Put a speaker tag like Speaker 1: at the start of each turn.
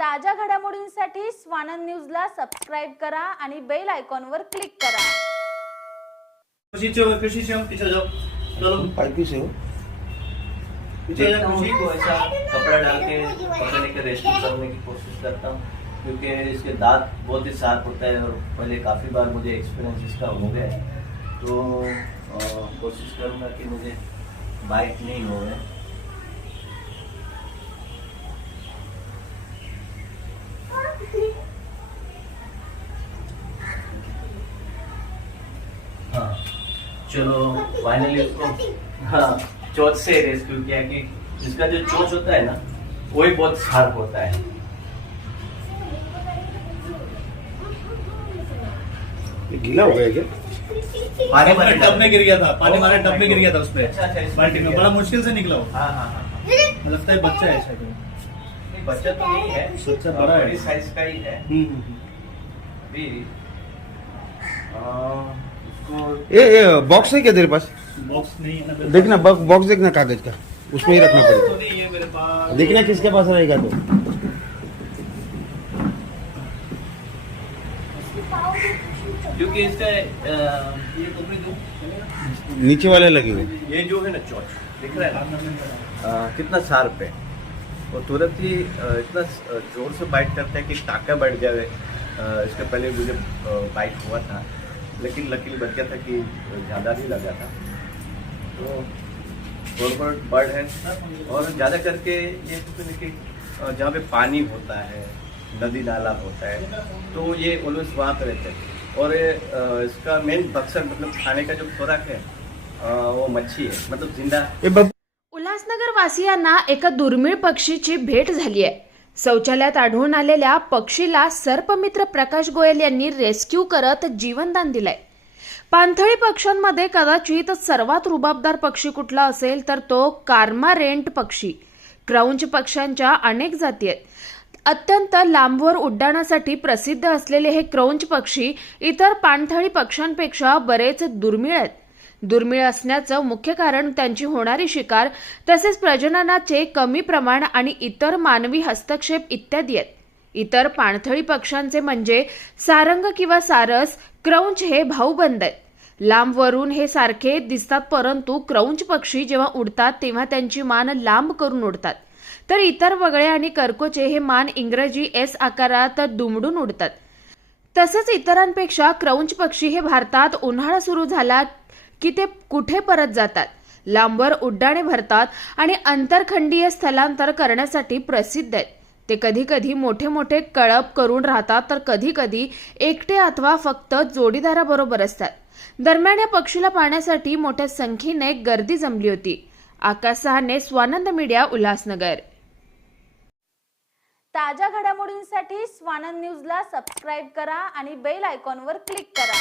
Speaker 1: ताज्या घडामोडींसाठी स्वानंद न्यूजला सबस्क्राईब करा आणि बेल आयकॉनवर क्लिक करा.
Speaker 2: से
Speaker 3: हो.
Speaker 4: हूँ ऐसा कपड़ा डाल के पकड़ने के रेस्क्यू करने की कोशिश करता हूँ क्योंकि इसके दांत बहुत ही शार्प होता है और पहले काफ़ी बार मुझे एक्सपीरियंस इसका हो गया है। तो कोशिश करूँगा कि मुझे बाइट नहीं हो गए चलो फाइनली उसको हाँ चोच से रेस्क्यू किया कि इसका जो चोच होता है ना वही बहुत शार्प होता है।
Speaker 3: गीला हो गया क्या?
Speaker 4: पानी
Speaker 2: हमारे
Speaker 4: में
Speaker 2: टब में गिर गया था पानी हमारे टब में गिर गया था
Speaker 4: अच्छा,
Speaker 2: उसपे
Speaker 4: अच्छा,
Speaker 2: बाल्टी में बड़ा मुश्किल से निकला वो।
Speaker 4: हाँ हाँ हाँ।
Speaker 2: लगता है बच्चा है शायद।
Speaker 4: नहीं, बच्चा तो नहीं है।
Speaker 2: बच्चा बड़ा है।
Speaker 4: बड़ी साइज़ का ही है। अभी अ, उसको
Speaker 3: ये ये बॉक्स है क्या तेरे पास?
Speaker 2: बॉक्स नहीं है ना
Speaker 3: देखना बॉक्स देखना कागज़ का। उसमें ही रखना पड़ेगा।
Speaker 2: नहीं है मेरे पास।
Speaker 3: देखना किसके पास रहेगा तो।
Speaker 4: क्योंकि इसका ये
Speaker 3: नीचे वाले लगे हुए।
Speaker 4: ये जो है ना चोच दिख रहा है अ, कितना शार्प है। वो तुरंत ही इतना ज़ोर से बाइट करता है कि टाका बैठ जाए। इसके पहले मुझे बाइट हुआ था। लेकिन लकीली बच गया था कि ज़्यादा नहीं लगा था। तो गवर्नमेंट बर्ड है और ज़्यादा करके ये कि जहाँ पे पानी होता है नदी नाला होता है तो ये ऑलवेज वहाँ पे रहते हैं। और इसका मेन मकसद मतलब खाने का जो खुराक है अ, वो मच्छी है। मतलब जिंदा
Speaker 5: उल्हासनगर वासियांना एका दुर्मिळ पक्षीची भेट झाली आहे. शौचालयात आढळून आलेल्या पक्षीला सर्पमित्र प्रकाश गोयल यांनी रेस्क्यू करत जीवनदान दिलंय. पाणथळी पक्ष्यांमध्ये कदाचित सर्वात रुबाबदार पक्षी कुठला असेल तर तो कार्मारेंट पक्षी. क्रौंच पक्ष्यांच्या अनेक जाती आहेत. अत्यंत लांबवर उड्डाणासाठी प्रसिद्ध असलेले हे क्रौंच पक्षी इतर पाणथळी पक्ष्यांपेक्षा बरेच दुर्मिळ आहेत. दुर्मिळ असण्याचं मुख्य कारण त्यांची होणारी शिकार तसेच प्रजननाचे कमी प्रमाण आणि इतर मानवी हस्तक्षेप इत्यादी आहेत. इतर पाणथळी पक्ष्यांचे म्हणजे सारंग किंवा सारस क्रौंच हे भाऊबंद आहेत. लांबवरून हे सारखे दिसतात परंतु क्रौंच पक्षी जेव्हा उडतात तेव्हा त्यांची मान लांब करून उडतात. तर इतर वगळे आणि कर्कोचे हे मान इंग्रजी एस आकारात दुमडून उडतात. तसंच इतरांपेक्षा क्रौंच पक्षी हे भारतात उन्हाळा सुरू झाला की ते कुठे परत जातात? लांबवर उड्डाणे भरतात आणि आंतरखंडीय स्थलांतर करण्यासाठी प्रसिद्ध आहेत. ते कधी कधी मोठे मोठे कळप करून राहतात तर कधी कधी एकटे अथवा फक्त जोडीदाराबरोबर असतात. दरम्यान या पक्षीला पाहण्यासाठी मोठ्या संख्येने गर्दी जमली होती. आकाश सहाने स्वानंद मीडिया उल्हासनगर.
Speaker 1: ताज्या घडामोडींसाठी स्वानंद न्यूजला सबस्क्राईब करा आणि बेल आयकॉनवर क्लिक करा.